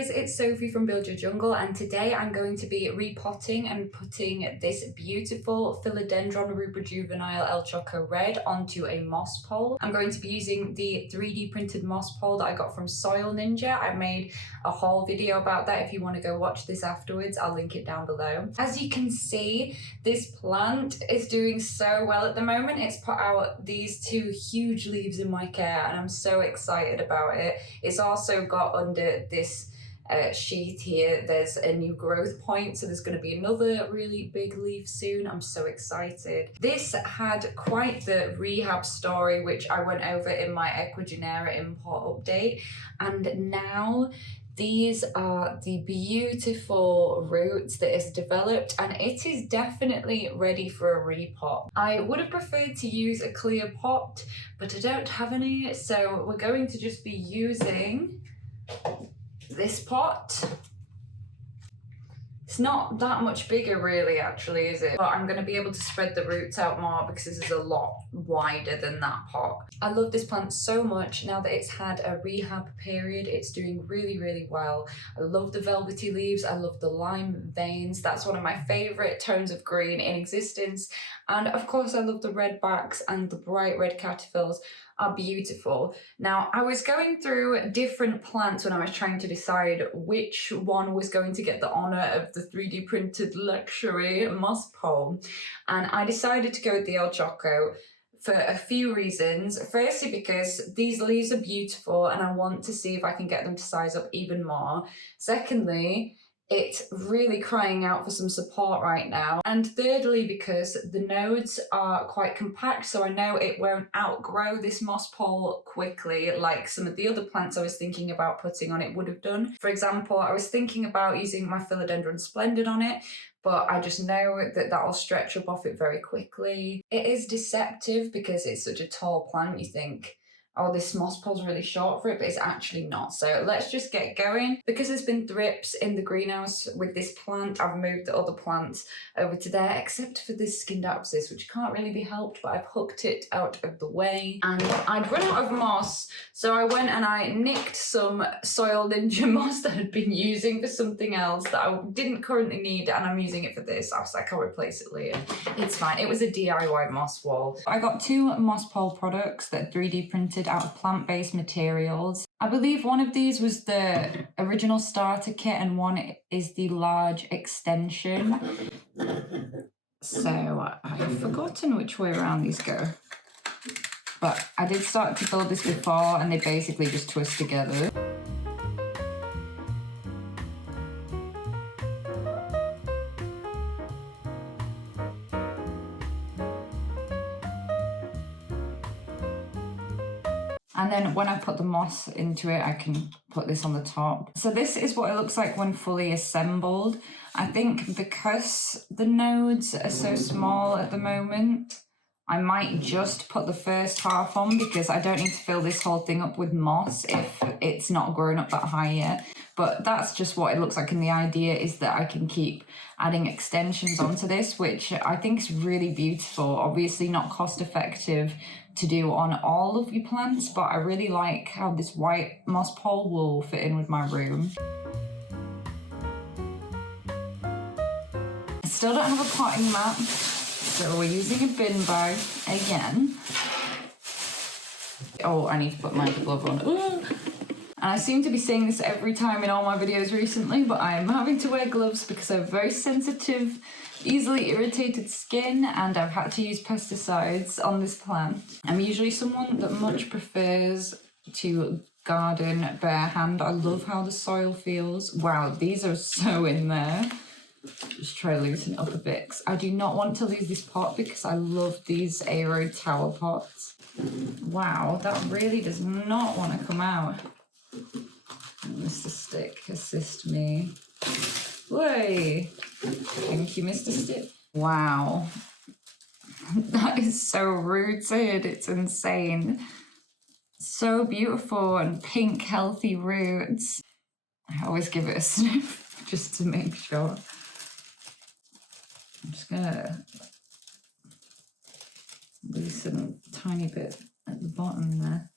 guys, it's Sophie from Build Your Jungle, and today I'm going to be repotting and putting this beautiful Philodendron rubrijuvenile El Choco Red onto a moss pole. I'm going to be using the 3D printed moss pole that I got from Soil Ninja. I made a whole video about that. If you want to go watch this afterwards, I'll link it down below. As you can see, this plant is doing so well at the moment. It's put out these two huge leaves in my care and I'm so excited about it. It's also got under this sheet here, there's a new growth point, so there's going to be another really big leaf soon. I'm so excited. This had quite the rehab story, which I went over in my Equigenera import update, and now these are the beautiful roots that it's developed, and it is definitely ready for a repot. I would have preferred to use a clear pot, but I don't have any, so we're going to just be using this pot. It's not that much bigger really, actually, is it? But I'm going to be able to spread the roots out more because this is a lot wider than that pot. I love this plant so much now that it's had a rehab period. It's doing really, really well. I love the velvety leaves. I love the lime veins. That's one of my favorite tones of green in existence. And of course, I love the red backs, and the bright red caterpillars are beautiful. Now, I was going through different plants when I was trying to decide which one was going to get the honor of the 3D printed luxury moss pole. And I decided to go with the El Choco for a few reasons. Firstly, because these leaves are beautiful and I want to see if I can get them to size up even more. Secondly, it's really crying out for some support right now. And thirdly, because the nodes are quite compact, so I know it won't outgrow this moss pole quickly like some of the other plants I was thinking about putting on it would have done. For example, I was thinking about using my Philodendron Splendid on it, but I just know that that'll stretch up off it very quickly. It is deceptive because it's such a tall plant. You think, oh, this moss pole's really short for it, but it's actually not. So let's just get going. Because there's been thrips in the greenhouse with this plant, I've moved the other plants over to there, except for this Scindapsus, which can't really be helped, but I've hooked it out of the way. And I'd run out of moss, so I went and I nicked some Soil Ninja moss that I'd been using for something else that I didn't currently need, and I'm using it for this. I was like, I'll replace it later. It's fine. It was a DIY moss wall. I got two moss pole products that are 3D printed out of plant-based materials. I believe one of these was the original starter kit and one is the large extension. So I've forgotten which way around these go. But I did start to build this before and they basically just twist together. And then when I put the moss into it, I can put this on the top. So this is what it looks like when fully assembled. I think because the nodes are so small at the moment, I might just put the first half on because I don't need to fill this whole thing up with moss if it's not grown up that high yet. But that's just what it looks like, and the idea is that I can keep adding extensions onto this, which I think is really beautiful. Obviously not cost effective to do on all of your plants, but I really like how this white moss pole will fit in with my room. I still don't have a potting mat, so we're using a bin bag again. Oh, I need to put my glove on. Ooh. And I seem to be saying this every time in all my videos recently, but I'm having to wear gloves because I have very sensitive, easily irritated skin, and I've had to use pesticides on this plant. I'm usually someone that much prefers to garden bare hand. I love how the soil feels. Wow, these are so in there. Just try to loosen it up a bit. I do not want to lose this pot because I love these aeroid tower pots. Wow, that really does not want to come out. Mr. Stick, assist me. Way! Thank you, Mr. Stick. Wow. That is so rooted, it's insane. So beautiful and pink, healthy roots. I always give it a sniff just to make sure. I'm just gonna loosen a tiny bit at the bottom there.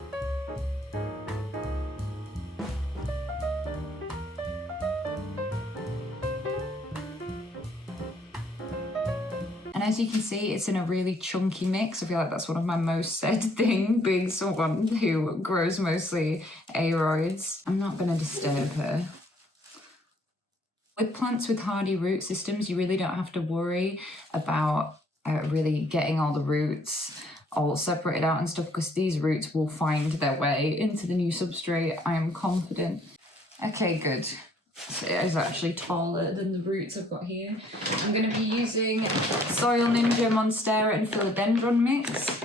And as you can see, it's in a really chunky mix. I feel like that's one of my most said things, being someone who grows mostly aroids. I'm not going to disturb her. With plants with hardy root systems, you really don't have to worry about really getting all the roots all separated out and stuff, because these roots will find their way into the new substrate, I am confident. Okay, good. So it is actually taller than the roots I've got here. I'm going to be using Soil Ninja, Monstera and Philodendron mix.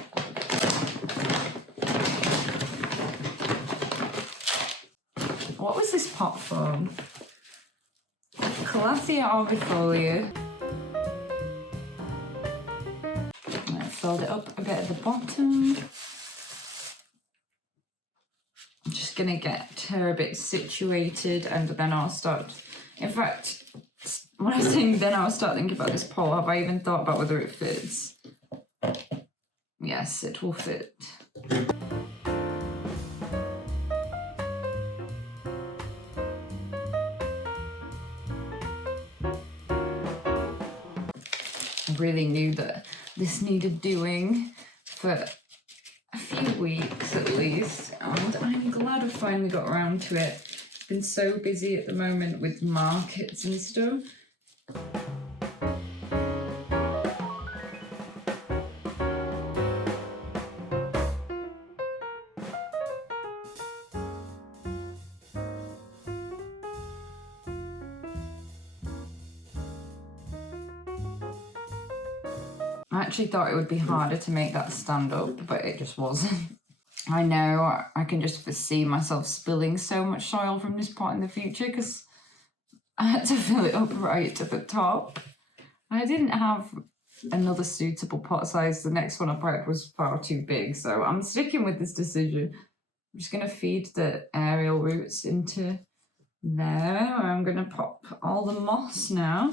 What was this pot from? Calathea arbifolia. I filled it up a bit at the bottom. I'm just gonna get her a bit situated and then I'll start. In fact, when I think then I'll start thinking about this pot, have I even thought about whether it fits? Yes, it will fit. I really knew that this needed doing for a few weeks at least, and I'm glad I finally got around to it. I've been so busy at the moment with markets and stuff. I actually thought it would be harder to make that stand up, but it just wasn't. I know I can just foresee myself spilling so much soil from this pot in the future because I had to fill it up right to the top. I didn't have another suitable pot size. The next one I bought was far too big, so I'm sticking with this decision. I'm just going to feed the aerial roots into there. I'm going to pop all the moss now.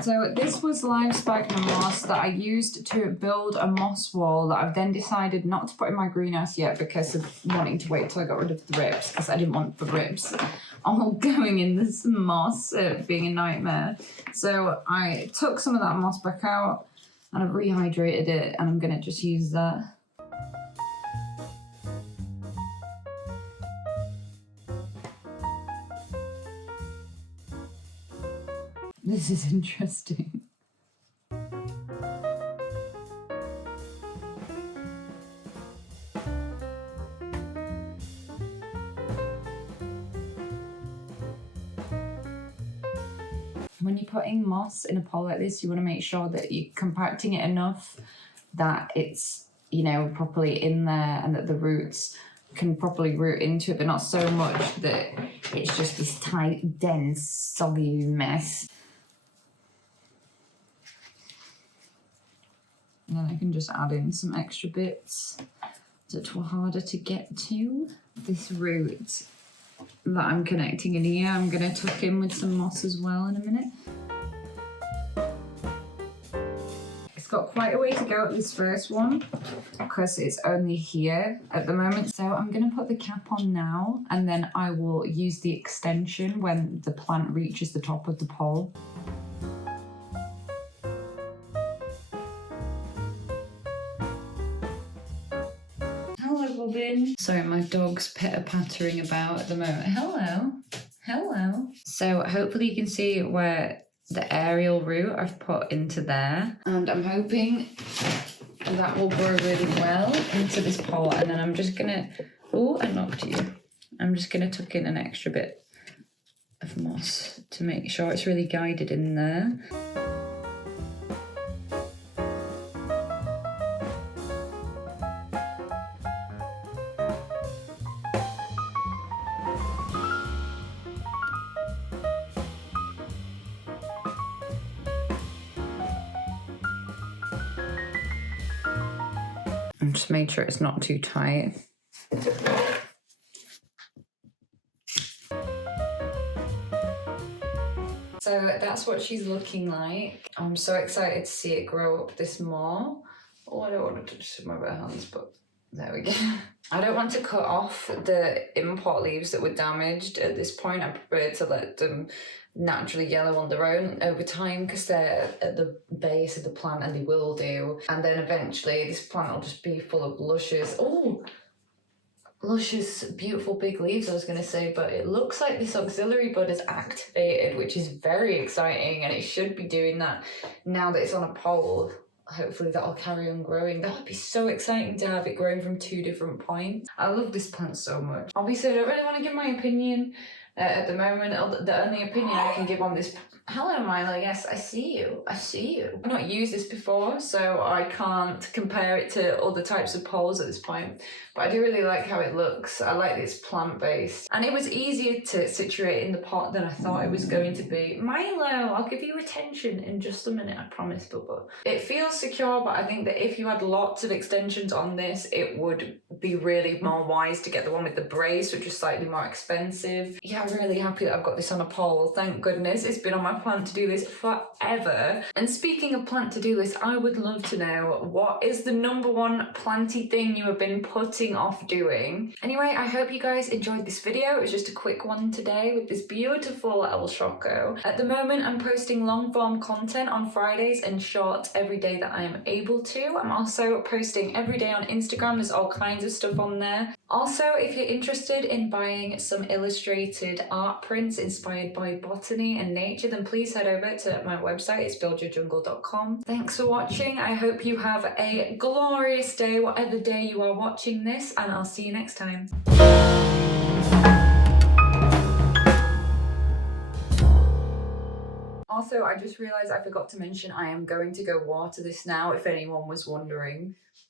So this was live sphagnum moss that I used to build a moss wall that I've then decided not to put in my greenhouse yet because of wanting to wait till I got rid of the ribs, because I didn't want the ribs all going in this moss, being a nightmare. So I took some of that moss back out and I've rehydrated it, and I'm going to just use that. This is interesting. When you're putting moss in a pot like this, you want to make sure that you're compacting it enough that it's, you know, properly in there and that the roots can properly root into it, but not so much that it's just this tight, dense, soggy mess. And then I can just add in some extra bits that were harder to get to. This root that I'm connecting in here, I'm going to tuck in with some moss as well in a minute. It's got quite a way to go at this first one because it's only here at the moment. So I'm going to put the cap on now, and then I will use the extension when the plant reaches the top of the pole. Sorry, my dog's pitter-pattering about at the moment. Hello. Hello. So hopefully you can see where the aerial root I've put into there. And I'm hoping that will grow really well into this pot. And then I'm just going to... Oh, I knocked you. I'm just going to tuck in an extra bit of moss to make sure it's really guided in there. And just make sure it's not too tight. So that's what she's looking like. I'm so excited to see it grow up this more. Oh, I don't want to touch my bare hands, but There we go. I don't want to cut off the import leaves that were damaged at this point. I prefer to let them naturally yellow on their own over time because they're at the base of the plant and they will do. And then eventually this plant will just be full of luscious, beautiful big leaves, I was going to say, but it looks like this auxiliary bud is activated, which is very exciting, and it should be doing that now that it's on a pole. Hopefully that'll carry on growing. That would be so exciting to have it growing from 2 different points. I love this plant so much. Obviously, I don't really want to give my opinion at the moment. The only opinion I can give on this... Hello, Milo. Yes, I see you. I see you. I've not used this before, so I can't compare it to other types of poles at this point. But I do really like how it looks. I like this plant-based. And it was easier to situate in the pot than I thought it was going to be. Milo, I'll give you attention in just a minute, I promise, Bubba. It feels secure, but I think that if you had lots of extensions on this, it would be really more wise to get the one with the brace, which is slightly more expensive. Yeah, I'm really happy that I've got this on a pole. Thank goodness. It's been on my plan to do this forever. And speaking of plant to-do list, I would love to know, what is the #1 planty thing you have been putting off doing? Anyway, I hope you guys enjoyed this video. It was just a quick one today with this beautiful El Choco. At the moment, I'm posting long form content on Fridays and short every day that I am able to. I'm also posting every day on Instagram. There's all kinds of stuff on there. Also, if you're interested in buying some illustrated art prints inspired by botany and nature, then please head over to my website. It's buildyourjungle.com. Thanks for watching. I hope you have a glorious day, whatever day you are watching this, and I'll see you next time. Also, I just realised I forgot to mention I am going to go water this now, if anyone was wondering.